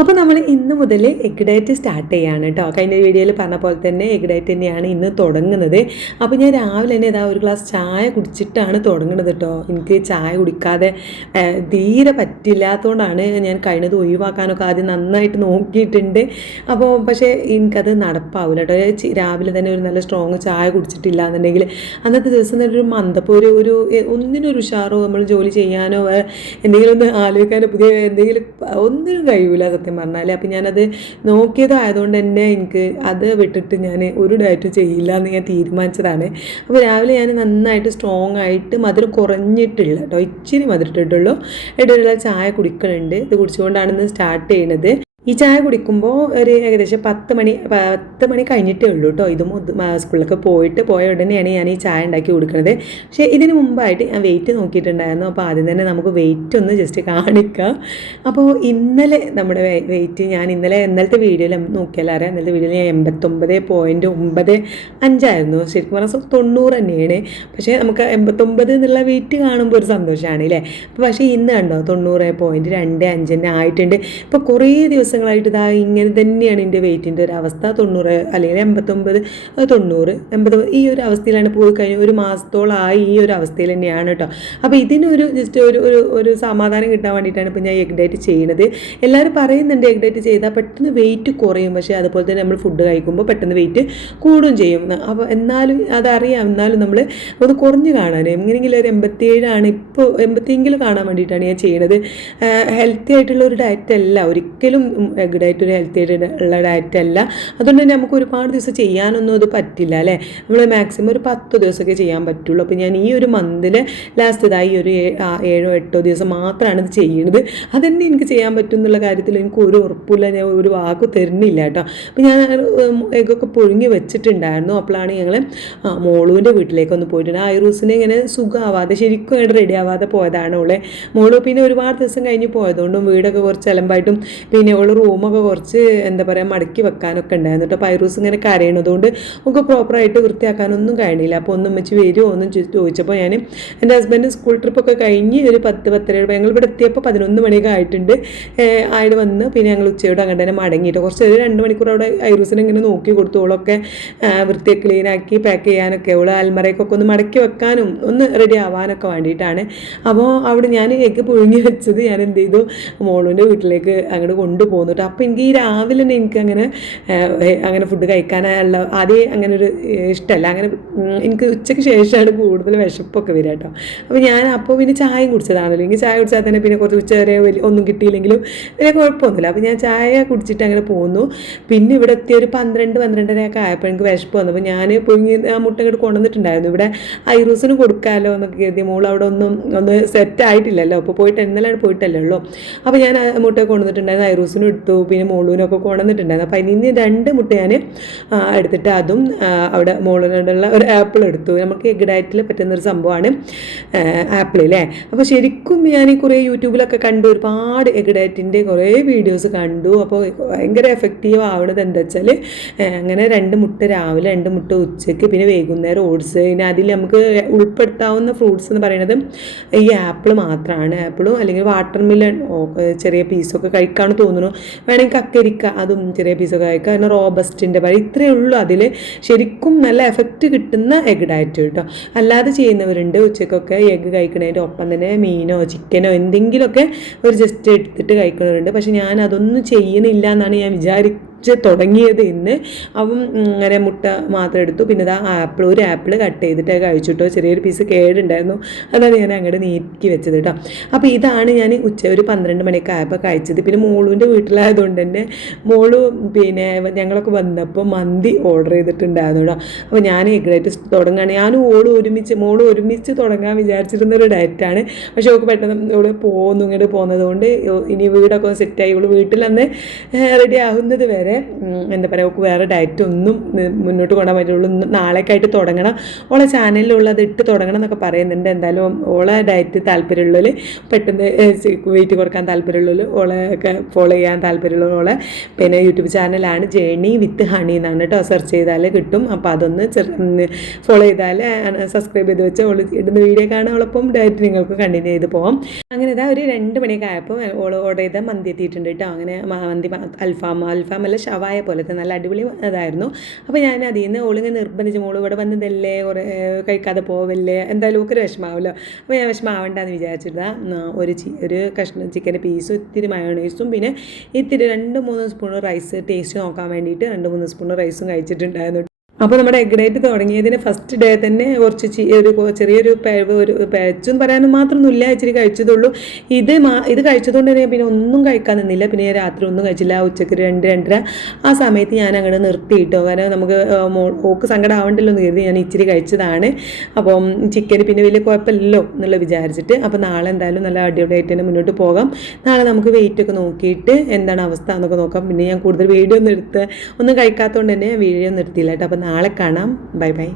അപ്പോൾ നമ്മൾ ഇന്ന് മുതൽ എഗ് ഡയറ്റ് സ്റ്റാർട്ട് ചെയ്യാണ് കേട്ടോ. കഴിഞ്ഞ വീഡിയോയിൽ പറഞ്ഞ പോലെ തന്നെ എഗ് ഡയറ്റ് തന്നെയാണ് ഇന്ന് തുടങ്ങുന്നത്. അപ്പോൾ ഞാൻ രാവിലെ തന്നെ ഇതാ ഒരു ഗ്ലാസ് ചായ കുടിച്ചിട്ടാണ് തുടങ്ങുന്നത് കേട്ടോ. എനിക്ക് ചായ കുടിക്കാതെ തീരെ പറ്റില്ലാത്തതുകൊണ്ടാണ് ഞാൻ കഴിഞ്ഞത് ഒഴിവാക്കാനൊക്കെ ആദ്യം നന്നായിട്ട് നോക്കിയിട്ടുണ്ട്. അപ്പോൾ പക്ഷേ എനിക്കത് നടപ്പാവില്ല കേട്ടോ. രാവിലെ തന്നെ ഒരു നല്ല സ്ട്രോങ് ചായ കുടിച്ചിട്ടില്ല എന്നുണ്ടെങ്കിൽ അന്നത്തെ ദിവസം തന്നെ ഒരു മന്ദപ്പോൾ ഒരു ഒരു ഒന്നിനൊരു ഉഷാറോ നമ്മൾ ജോലി ചെയ്യാനോ എന്തെങ്കിലും ഒന്ന് ആലോചിക്കാനോ പുതിയ എന്തെങ്കിലും ഒന്നിനും കഴിയൂല സത്യം പറഞ്ഞാൽ അപ്പം ഞാനത് നോക്കിയതായതുകൊണ്ട് തന്നെ എനിക്ക് അത് വിട്ടിട്ട് ഞാൻ ഒരു ഡയറ്റും ചെയ്യില്ല എന്ന് ഞാൻ തീരുമാനിച്ചതാണ്. അപ്പോൾ രാവിലെ ഞാൻ നന്നായിട്ട് സ്ട്രോങ് ആയിട്ട് മധുരം കുറഞ്ഞിട്ടില്ല കേട്ടോ. ഇച്ചിരി മധുരം ഇട്ടിട്ടുള്ളൂ. ഇടയിലുള്ള ചായ കുടിക്കുന്നുണ്ട് ഇത് കുടിച്ചുകൊണ്ടാണ് ഇന്ന് സ്റ്റാർട്ട് ചെയ്യുന്നത് ഈ ചായ കുടിക്കുമ്പോൾ ഒരു ഏകദേശം പത്ത് മണി പത്ത് മണി കഴിഞ്ഞിട്ടേ ഉള്ളൂ കേട്ടോ ഇതും സ്കൂളിലൊക്കെ പോയിട്ട് പോയ ഉടനെയാണ് ഞാൻ ഈ ചായ ഉണ്ടാക്കി കൊടുക്കുന്നത് പക്ഷേ ഇതിന് മുമ്പായിട്ട് ഞാൻ വെയിറ്റ് നോക്കിയിട്ടുണ്ടായിരുന്നു. അപ്പോൾ ആദ്യം തന്നെ നമുക്ക് വെയിറ്റ് ഒന്ന് ജസ്റ്റ് കാണിക്കാം. അപ്പോൾ ഇന്നലെ നമ്മുടെ വെയിറ്റ് ഞാൻ ഇന്നലെ ഇന്നലത്തെ വീഡിയോയിൽ നോക്കിയാൽ അറിയാം. ഇന്നലത്തെ വീഡിയോയിൽ ഞാൻ എൺപത്തൊമ്പത് പോയിന്റ് ഒമ്പത് അഞ്ചായിരുന്നു. ശരിക്കും പറഞ്ഞാൽ തൊണ്ണൂറ് തന്നെയാണ്. പക്ഷേ നമുക്ക് എൺപത്തൊമ്പത് എന്നുള്ള വെയിറ്റ് കാണുമ്പോൾ ഒരു സന്തോഷമാണ് അല്ലേ അപ്പോൾ പക്ഷേ ഇന്ന് കണ്ടോ? തൊണ്ണൂറ് പോയിന്റ് രണ്ട് അഞ്ച് തന്നെ ആയിട്ടുണ്ട്. ഇപ്പോൾ കുറേ ദിവസങ്ങളായിട്ട് ഇതാ ഇങ്ങനെ തന്നെയാണ് എന്റെ വെയിറ്റിന്റെ ഒരു അവസ്ഥ. തൊണ്ണൂറ് അല്ലെങ്കിൽ എൺപത്തൊമ്പത് തൊണ്ണൂറ് എൺപത് ഈ ഒരു അവസ്ഥയിലാണ് പോയി കഴിഞ്ഞാൽ ഒരു മാസത്തോളമായി ഈ ഒരു അവസ്ഥയിൽ തന്നെയാണ് കേട്ടോ അപ്പോൾ ഇതിനൊരു ജസ്റ്റ് ഒരു ഒരു ഒരു സമാധാനം കിട്ടാൻ വേണ്ടിയിട്ടാണ് ഇപ്പോൾ ഞാൻ എഗ് ഡയറ്റ് ചെയ്യുന്നത്. എല്ലാവരും പറയുന്നുണ്ട് എഗ് ഡയറ്റ് ചെയ്താൽ പെട്ടെന്ന് വെയിറ്റ് കുറയും. പക്ഷേ അതുപോലെ തന്നെ നമ്മൾ ഫുഡ് കഴിക്കുമ്പോൾ പെട്ടെന്ന് വെയിറ്റ് കൂടും ചെയ്യും. അപ്പോൾ എന്നാലും അതറിയാം. എന്നാലും നമ്മൾ ഒന്ന് കുറഞ്ഞ് കാണാൻ. എങ്ങനെയെങ്കിലും ഒരു എൺപത്തിയേഴാണ് ഇപ്പോൾ എൺപത്തിയെങ്കിലും കാണാൻ വേണ്ടിയിട്ടാണ് ഞാൻ ചെയ്യുന്നത് ഹെൽത്തി ആയിട്ടുള്ള ഒരു ഡയറ്റ് അല്ല. ഒരിക്കലും ഡയറ്റ് ഒരു ഹെൽത്തി ആയിട്ടുള്ള ഡയറ്റ് അല്ല. അതുകൊണ്ട് തന്നെ നമുക്ക് ഒരുപാട് ദിവസം ചെയ്യാനൊന്നും അത് പറ്റില്ല അല്ലേ? നമ്മൾ മാക്സിമം ഒരു പത്ത് ദിവസമൊക്കെ ചെയ്യാൻ പറ്റുള്ളൂ. അപ്പോൾ ഞാൻ ഈ ഒരു മന്തിൽ ലാസ്റ്റ് ഇതായി ഒരു ഏഴോ എട്ടോ ദിവസം മാത്രമാണ് ഇത് ചെയ്യുന്നത് അതന്നെ എനിക്ക് ചെയ്യാൻ പറ്റും എന്നുള്ള കാര്യത്തിൽ എനിക്ക് ഒരു ഉറപ്പില്ല ഞാൻ ഒരു വാക്ക് തരുന്നില്ല കേട്ടോ. അപ്പോൾ ഞാൻ എഗ്ഗൊക്കെ പുഴുങ്ങി വെച്ചിട്ടുണ്ടായിരുന്നു. അപ്പോഴാണ് ഞങ്ങൾ മോളുവിന്റെ വീട്ടിലേക്ക് ഒന്ന് പോയിട്ടുണ്ട് ഐറൂസിനെ ഇങ്ങനെ സുഖമാവാതെ ശരിക്കും അങ്ങോട്ട് റെഡി ആവാതെ പോയതാണ് അവളെ മോൾ പിന്നെ ഒരുപാട് ദിവസം കഴിഞ്ഞ് പോയതുകൊണ്ടും വീടൊക്കെ കുറച്ച് അലമ്പായിട്ടും പിന്നെ റൂമൊക്കെ കുറച്ച് എന്താ പറയുക മടക്കി വെക്കാനൊക്കെ ഉണ്ടായിരുന്നു കേട്ടോ. പൈറൂസ് ഇങ്ങനെ കരയണതുകൊണ്ട് നമുക്ക് പ്രോപ്പറായിട്ട് വൃത്തിയാക്കാനൊന്നും കഴിഞ്ഞില്ല. അപ്പോൾ ഒന്നും വെച്ച് വരുമോ ഒന്നും ചോദിച്ചപ്പോൾ ഞാൻ എന്റെ ഹസ്ബൻഡ് സ്കൂൾ ട്രിപ്പൊക്കെ കഴിഞ്ഞ് ഒരു പത്ത് പത്തര ഞങ്ങൾ ഇവിടെ എത്തിയപ്പോൾ പതിനൊന്ന് മണിയൊക്കെ ആയിട്ടുണ്ട്. ആയിട്ട് വന്ന് പിന്നെ ഞങ്ങൾ ഉച്ചയോടെ അങ്ങനെ തന്നെ മടങ്ങിയിട്ട് കുറച്ച് ഒരു രണ്ട് മണിക്കൂർ അവിടെ ഐറൂസിനെ ഇങ്ങനെ നോക്കി കൊടുത്തോളൊക്കെ ഓളൊക്കെ വൃത്തി ക്ലീനാക്കി പാക്ക് ചെയ്യാനൊക്കെ അവൾ അൽമറയ്ക്കൊക്കെ ഒന്ന് മടക്കി വെക്കാനും ഒന്ന് റെഡി ആവാനൊക്കെ വേണ്ടിയിട്ടാണ്. അപ്പോൾ അവിടെ ഞാൻ എനിക്ക് പുഴുങ്ങി വെച്ചത് ഞാൻ എന്ത് ചെയ്തു? മോളുവിന്റെ വീട്ടിലേക്ക് അങ്ങോട്ട് കൊണ്ടുപോകുന്നു കേട്ടോ അപ്പോൾ എനിക്ക് ഈ രാവിലെ തന്നെ എനിക്ക് അങ്ങനെ അങ്ങനെ ഫുഡ് കഴിക്കാനുള്ള ആദ്യം അങ്ങനെ ഒരു ഇഷ്ടമല്ല അങ്ങനെ എനിക്ക് ഉച്ചയ്ക്ക് ശേഷമാണ് കൂടുതൽ വിശപ്പൊക്കെ വരിക കേട്ടോ. അപ്പോൾ ഞാൻ അപ്പോൾ പിന്നെ ചായയും കുടിച്ചതാണല്ലോ. എനിക്ക് ചായ കുടിച്ചാൽ തന്നെ പിന്നെ കുറച്ച് ഉച്ച വരെ വലിയ ഒന്നും കിട്ടിയില്ലെങ്കിലും വലിയ കുഴപ്പമൊന്നുമില്ല. അപ്പോൾ ഞാൻ ചായ കുടിച്ചിട്ട് അങ്ങനെ പോന്നു. പിന്നെ ഇവിടെ എത്തിയ ഒരു പന്ത്രണ്ട് പന്ത്രണ്ടരയൊക്കെ ആയപ്പോൾ എനിക്ക് വിശപ്പ് വന്നു. അപ്പോൾ ഞാൻ പൊങ്ങി ആ മുട്ട ഇങ്ങോട്ട് കൊണ്ടുവന്നിട്ടുണ്ടായിരുന്നു. ഇവിടെ ഐറൂസിന് കൊടുക്കാമല്ലോ എന്നൊക്കെ കരുതി. മോൾ അവിടെ ഒന്നും ഒന്ന് സെറ്റ് ആയിട്ടില്ലല്ലോ. അപ്പോൾ പോയിട്ട് എന്നാലാണ് പോയിട്ടല്ലേ ഉള്ളൂ. അപ്പോൾ ഞാൻ മുട്ട കൊണ്ടുവന്നിട്ടുണ്ടായിരുന്നു ഐറൂസിനും എടുത്തു പിന്നെ മോളൂനും ഒക്കെ കൊണ്ടുവന്നിട്ടുണ്ടായിരുന്നു. അപ്പോൾ അതിൽ നിന്ന് രണ്ട് മുട്ട ഞാൻ എടുത്തിട്ട് അതും അവിടെ മോളിനോടുള്ള ഒരു ആപ്പിൾ എടുത്തു. നമുക്ക് എഗ് ഡയറ്റിൽ പറ്റുന്ന ഒരു സംഭവമാണ് ആപ്പിൾ അല്ലേ അപ്പോൾ ശരിക്കും ഞാൻ കുറേ യൂട്യൂബിലൊക്കെ കണ്ടു ഒരുപാട് എഗ് ഡയറ്റിന്റെ കുറേ വീഡിയോസ് കണ്ടു. അപ്പോൾ ഭയങ്കര എഫക്റ്റീവ് ആവണത് എന്താ വെച്ചാൽ അങ്ങനെ രണ്ട് മുട്ട രാവിലെ രണ്ട് മുട്ട ഉച്ചയ്ക്ക് പിന്നെ വൈകുന്നേരം ഓട്സ്. പിന്നെ അതിൽ നമുക്ക് ഉൾപ്പെടുത്താവുന്ന ഫ്രൂട്ട്സ് എന്ന് പറയുന്നത് ഈ ആപ്പിൾ മാത്രമാണ് ആപ്പിളും അല്ലെങ്കിൽ വാട്ടർ മില്ലൺ ചെറിയ പീസൊക്കെ കഴിക്കാമെന്ന് തോന്നുന്നു. വേണമെങ്കിൽ കക്കരിക്ക അതും ചെറിയ പീസൊക്കെ കഴിക്കുക പിന്നെ റോബസ്റ്റിന്റെ പഴം ഇത്രയേ ഉള്ളൂ അതിൽ ശരിക്കും നല്ല എഫക്റ്റ് കിട്ടുന്ന എഗ് ഡയറ്റ് കേട്ടോ. അല്ലാതെ ചെയ്യുന്നവരുണ്ട് ഉച്ചയ്ക്കൊക്കെ എഗ് കഴിക്കണതിന്റെ ഒപ്പം തന്നെ മീനോ ചിക്കനോ എന്തെങ്കിലുമൊക്കെ ഒരു ജസ്റ്റ് എടുത്തിട്ട് കഴിക്കുന്നവരുണ്ട്. പക്ഷേ ഞാൻ അതൊന്നും ചെയ്യണില്ല എന്നാണ് ഞാൻ വിചാരിക്കുന്നത് തുടങ്ങിയത് ഇന്ന്. അവൻ ഇങ്ങനെ മുട്ട മാത്രം എടുത്തു. പിന്നെ ഇതാ ആപ്പിൾ ഒരു ആപ്പിൾ കട്ട് ചെയ്തിട്ട് കഴിച്ചിട്ടോ ചെറിയൊരു പീസ് കേടുണ്ടായിരുന്നു. അതാണ് ഞാൻ അങ്ങോട്ട് നീക്കി വെച്ചത് കേട്ടോ അപ്പോൾ ഇതാണ് ഞാൻ ഉച്ച ഒരു പന്ത്രണ്ട് മണിയൊക്കെ ആയപ്പോൾ കഴിച്ചത്. പിന്നെ മോളുവിന്റെ വീട്ടിലായതുകൊണ്ട് തന്നെ മോൾ പിന്നെ ഞങ്ങളൊക്കെ വന്നപ്പോൾ മന്തി ഓർഡർ ചെയ്തിട്ടുണ്ടായിരുന്നു കേട്ടോ അപ്പോൾ ഞാൻ എഗ് ഡയറ്റ് തുടങ്ങുകയാണ് ഞാനും ഓളും ഒരുമിച്ച് മോളും ഒരുമിച്ച് തുടങ്ങാൻ വിചാരിച്ചിരുന്ന ഒരു ഡയറ്റാണ് പക്ഷേ അവൾക്ക് പെട്ടെന്ന് ഇവിടെ പോകുന്നു ഇങ്ങോട്ട് പോകുന്നത് കൊണ്ട് ഇനി വീടൊക്കെ സെറ്റായി ഇവൾ വീട്ടിൽ അന്ന് റെഡി ആകുന്നത് വരെ വരെ എന്താ പറയുക അവൾക്ക് വേറെ ഡയറ്റ് ഒന്നും മുന്നോട്ട് കൊണ്ടുപോകാൻ പറ്റുള്ളൂ നാളേക്കായിട്ട് തുടങ്ങണം. ഓളെ ചാനലിലുള്ളത് ഇട്ട് തുടങ്ങണം എന്നൊക്കെ പറയുന്നുണ്ട്. എന്തായാലും ഓളെ ഡയറ്റ് താല്പര്യമുള്ളവർ പെട്ടെന്ന് വെയിറ്റ് കുറയ്ക്കാൻ താല്പര്യമുള്ളവർ ഓളെ ഒക്കെ ഫോളോ ചെയ്യാൻ താല്പര്യമുള്ള ഓളെ പിന്നെ യൂട്യൂബ് ചാനലാണ് ജേണി വിത്ത് ഹണി എന്നാണ് കേട്ടോ സെർച്ച് ചെയ്താൽ കിട്ടും. അപ്പോൾ അതൊന്ന് ഫോളോ ചെയ്താൽ സബ്സ്ക്രൈബ് ചെയ്ത് വെച്ച് ഓൾ ഇടുന്ന വീഡിയോ കാണാൻ ഉള്ളപ്പം ഡയറ്റ് നിങ്ങൾക്ക് കണ്ടിന്യൂ ചെയ്ത് പോകാം അങ്ങനെ ഇതാ ഒരു രണ്ട് മണിയൊക്കെ ആയപ്പോൾ ഓൾ ഓർഡർ ചെയ്ത മന്തി എത്തിയിട്ടുണ്ട് കേട്ടോ അങ്ങനെ മന്തി അൽഫാം അൽഫാം അല്ല ഷവായ പോലത്തെ നല്ല അടിപൊളി വന്നതായിരുന്നു അപ്പോൾ ഞാൻ അതിൽ നിന്ന് ഓളിങ്ങനെ നിർബന്ധിച്ച് മോൾ ഇവിടെ വന്നതല്ലേ കുറേ കഴിക്കാതെ പോവല്ലേ എന്തായാലും ഒക്കെ ഒരു അപ്പോൾ ഞാൻ വിഷമാവണ്ടെന്ന് വിചാരിച്ചിരുന്ന ഒരു ഒരു കഷ്ണം ചിക്കന്റെ പീസും ഇത്തിരി മയോണൈസും പിന്നെ ഇത്തിരി രണ്ട് മൂന്ന് സ്പൂൺ റൈസ് ടേസ്റ്റ് നോക്കാൻ വേണ്ടിയിട്ട് രണ്ട് മൂന്ന് സ്പൂൺ റൈസും കഴിച്ചിട്ടുണ്ടായിരുന്നു. അപ്പോൾ നമ്മുടെ എഗ് ഡേറ്റ് തുടങ്ങിയതിന് ഫസ്റ്റ് ഡേ തന്നെ കുറച്ച് ഒരു ചെറിയൊരു ഒരു പിഴച്ചെന്ന് പറയാനും മാത്രമൊന്നുമില്ല ഇച്ചിരി കഴിച്ചതുള്ളൂ. ഇത് മാ ഇത് കഴിച്ചതുകൊണ്ട് തന്നെ പിന്നെ ഒന്നും കഴിക്കാൻ നിന്നില്ല. പിന്നെ രാത്രി ഒന്നും കഴിച്ചില്ല. ഉച്ചയ്ക്ക് രണ്ട് രണ്ടര. ആ സമയത്ത് ഞാൻ അങ്ങോട്ട് നിർത്തിയിട്ടോ. കാരണം നമുക്ക് ഓക്ക് സങ്കടം ആവണ്ടല്ലോ എന്ന് കരുതി ഞാൻ ഇച്ചിരി കഴിച്ചതാണ്. അപ്പം ചിക്കൻ പിന്നെ വലിയ കുഴപ്പമില്ലല്ലോ എന്നുള്ള വിചാരിച്ചിട്ട് അപ്പോൾ നാളെ എന്തായാലും നല്ല അടിപൊളിയായിട്ട് തന്നെ മുന്നോട്ട് പോകാം. നാളെ നമുക്ക് വെയിറ്റ് ഒക്കെ നോക്കിയിട്ട് എന്താണ് അവസ്ഥ എന്നൊക്കെ നോക്കാം. പിന്നെ ഞാൻ കൂടുതൽ വീഡിയോ ഒന്നും എടുത്ത് ഒന്നും കഴിക്കാത്തതുകൊണ്ട് തന്നെ വീഡിയോ നിർത്തിയില്ല കേട്ടോ. അപ്പോൾ നാളെ കാണാം. Bye bye.